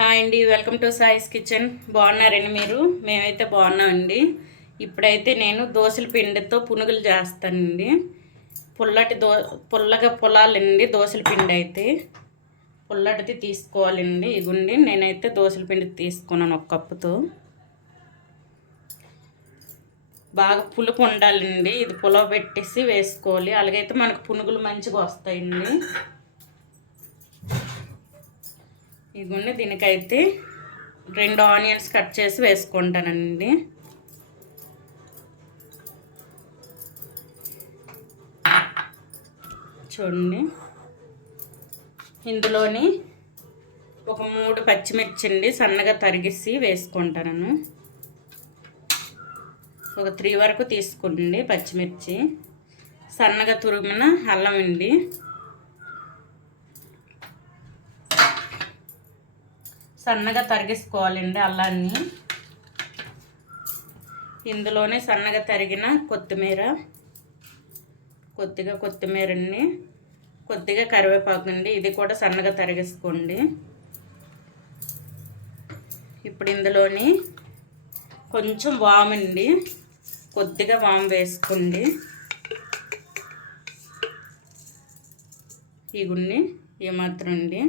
Hi అండి, welcome to సాయిస్ kitchen. బాగున్నారండి మీరు? మేమైతే బాగున్నామండి. ఇప్పుడైతే నేను దోసల పిండితో పునుగులు చేస్తానండి. పుల్లగా పొలాలండి దోసల పిండి అయితే పుల్లటిది తీసుకోవాలండి. ఇగుండి నేనైతే దోసల పిండి తీసుకున్నాను ఒక కప్పుతో. బాగా పులుపు ఉండాలండి. ఇది పులవ పెట్టేసి వేసుకోవాలి. అలాగైతే మనకు పునుగులు మంచిగా వస్తాయండి. ఇదిగోండి, దీనికైతే 2 ఆనియన్స్ కట్ చేసి వేసుకుంటానండి. చూడండి, ఇందులోని ఒక 3 పచ్చిమిర్చి అండి సన్నగా తరిగేసి వేసుకుంటాను. ఒక 3 వరకు తీసుకోండి పచ్చిమిర్చి. సన్నగా తురిమిన అల్లం అండి, సన్నగా తరిగేసుకోవాలండి అల్లాన్ని. ఇందులోనే సన్నగా తరిగిన కొత్తిమీర, కొత్తిమీరని, కొద్దిగా కరివేపాకు అండి, ఇది కూడా సన్నగా తరిగేసుకోండి. ఇప్పుడు ఇందులోని కొంచెం వామండి, కొద్దిగా వాము వేసుకోండి. ఈ గున్ని ఏమాత్రం అండి.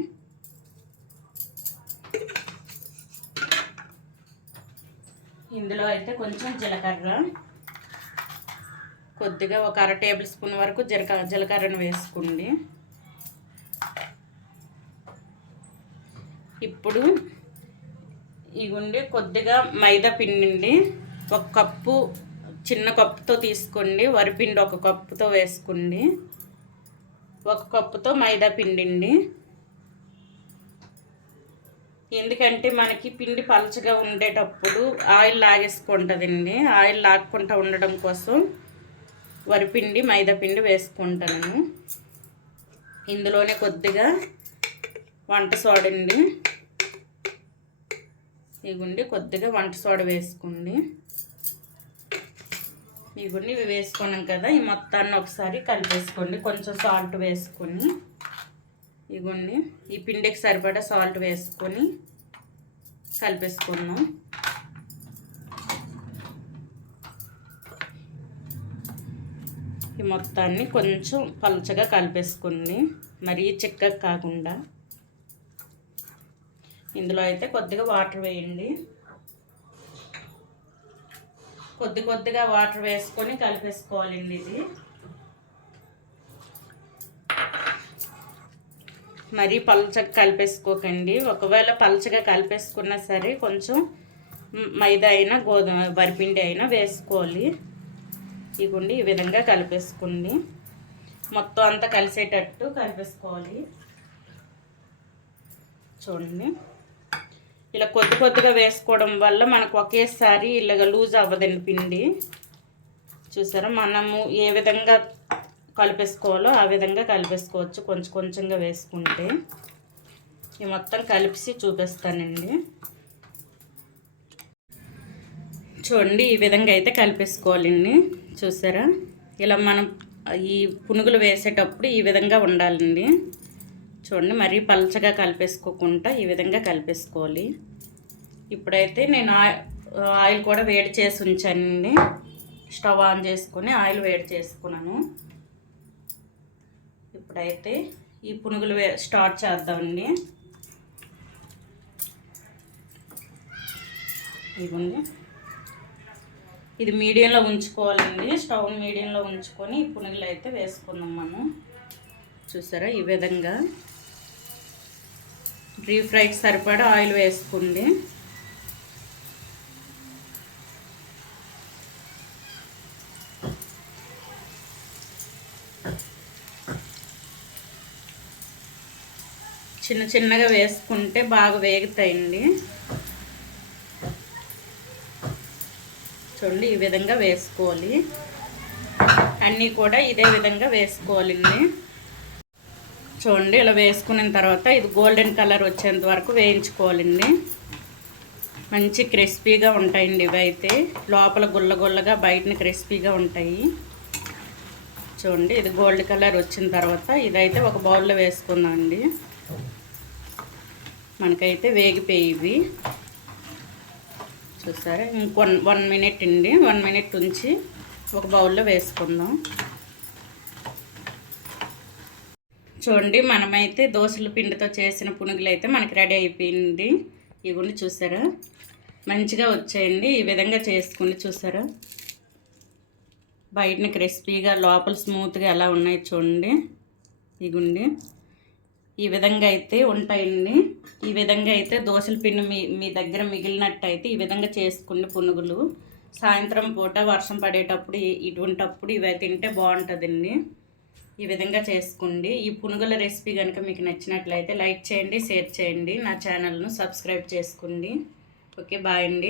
ఇందులో అయితే కొంచెం జీలకర్ర, కొద్దిగా ఒక 1/2 టేబుల్ స్పూన్ వరకు జీలకర్రను వేసుకోండి. ఇప్పుడు ఇగుండి కొద్దిగా మైదా పిండి అండి, 1 కప్పు చిన్న కప్పుతో తీసుకోండి. వరిపిండి 1 కప్పుతో వేసుకోండి. 1 కప్పుతో మైదా పిండి అండి. ఎందుకంటే మనకి పిండి పలచగా ఉండేటప్పుడు ఆయిల్ లాగేసుకుంటుందండి. ఆయిల్ లాగకుండా ఉండడం కోసం వరిపిండి మైదా పిండి వేసుకుంటాను. ఇందులోనే కొద్దిగా వంట సోడా అండి, ఇగుండి కొద్దిగా వంట సోడా వేసుకోండి. ఇగుండి ఇవి వేసుకున్నాం కదా, ఈ మొత్తాన్ని ఒకసారి కలిపేసుకోండి. కొంచెం సాల్ట్ వేసుకొని, ఇగోండి ఈ పిండికి సరిపడా సాల్ట్ వేసుకొని కలిపేసుకున్నాం. ఈ మొత్తాన్ని కొంచెం పలుచగా కలిపేసుకోండి, మరీ చిక్కగా కాకుండా. ఇందులో అయితే కొద్దిగా వాటర్ వేయండి. కొద్దిగా వాటర్ వేసుకొని కలిపేసుకోవాలండి. ఇది మరీ పలచగా కలిపేసుకోకండి. ఒకవేళ పలచగా కలిపేసుకున్నా సరే కొంచెం మైదా అయినా వరిపిండి అయినా వేసుకోవాలి. ఇగుండి ఈ విధంగా కలిపేసుకోండి. మొత్తం అంతా కలిసేటట్టు కలిపేసుకోవాలి. చూడండి, ఇలా కొద్దిగా వేసుకోవడం వల్ల మనకు ఒకేసారి ఇలాగ లూజ్ అవ్వదండి పిండి. చూసారా, మనము ఏ విధంగా కలిపేసుకోవాలో ఆ విధంగా కలిపేసుకోవచ్చు, కొంచెంగా వేసుకుంటే. ఈ మొత్తం కలిపి చూపిస్తానండి. చూడండి, ఈ విధంగా అయితే కలిపేసుకోవాలండి. చూసారా, ఇలా మనం ఈ పునుగులు వేసేటప్పుడు ఈ విధంగా ఉండాలండి. చూడండి, మరీ పలచగా కలిపేసుకోకుండా ఈ విధంగా కలిపేసుకోవాలి. ఇప్పుడైతే నేను ఆయిల్ కూడా వేడి చేసి ఉంచానండి. స్టవ్ ఆన్ చేసుకొని ఆయిల్ వేడి చేసుకున్నాను. ఇప్పుడైతే ఈ పునుగులు స్టార్ట్ చేద్దామండి. ఇదిగోండి, ఇది మీడియంలో ఉంచుకోవాలండి. స్టవ్ మీడియంలో ఉంచుకొని ఈ పునుగులు అయితే వేసుకుందాం మనం. చూసారా, ఈ విధంగా డీప్ ఫ్రైకి సరిపడా ఆయిల్ వేసుకోండి. చిన్నగా వేసుకుంటే బాగా వేగుతాయండి. చూడండి, ఈ విధంగా వేసుకోవాలి. అన్నీ కూడా ఇదే విధంగా వేసుకోవాలండి. చూడండి, ఇలా వేసుకున్న తర్వాత ఇది గోల్డెన్ కలర్ వచ్చేంత వరకు వేయించుకోవాలండి. మంచి క్రిస్పీగా ఉంటాయండి ఇవి అయితే. లోపల గుల్లగా బయటని క్రిస్పీగా ఉంటాయి. చూడండి, ఇది గోల్డ్ కలర్ వచ్చిన తర్వాత ఇదైతే ఒక బౌల్లో వేసుకుందాం అండి. మనకైతే వేగిపోయి ఇవి చూసారా. ఇంకొ 1 మినిట్ అండి, 1 మినిట్ ఉంచి ఒక బౌల్లో వేసుకుందాం. చూడండి, మనమైతే దోసల పిండితో చేసిన పునుగులు అయితే మనకి రెడీ అయిపోయింది. ఇవన్నీ చూసారా మంచిగా వచ్చాయండి. ఈ విధంగా చేసుకుని చూసారా, బయటని క్రిస్పీగా లోపల స్మూత్గా ఎలా ఉన్నాయి చూడండి. ఇగుండి ఈ విధంగా అయితే ఉంటాయండి. ఈ విధంగా అయితే దోసల పిండి మీ దగ్గర మిగిలినట్టయితే ఈ విధంగా చేసుకుని పునుగులు సాయంత్రం పూట వర్షం పడేటప్పుడు ఇటువంటప్పుడు ఇవి తింటే బాగుంటుందండి. ఈ విధంగా చేసుకోండి. ఈ పునుగుల రెసిపీ కనుక మీకు నచ్చినట్లయితే లైక్ చేయండి, షేర్ చేయండి, నా ఛానల్ను సబ్స్క్రైబ్ చేసుకోండి. ఓకే, బాయ్ అండి.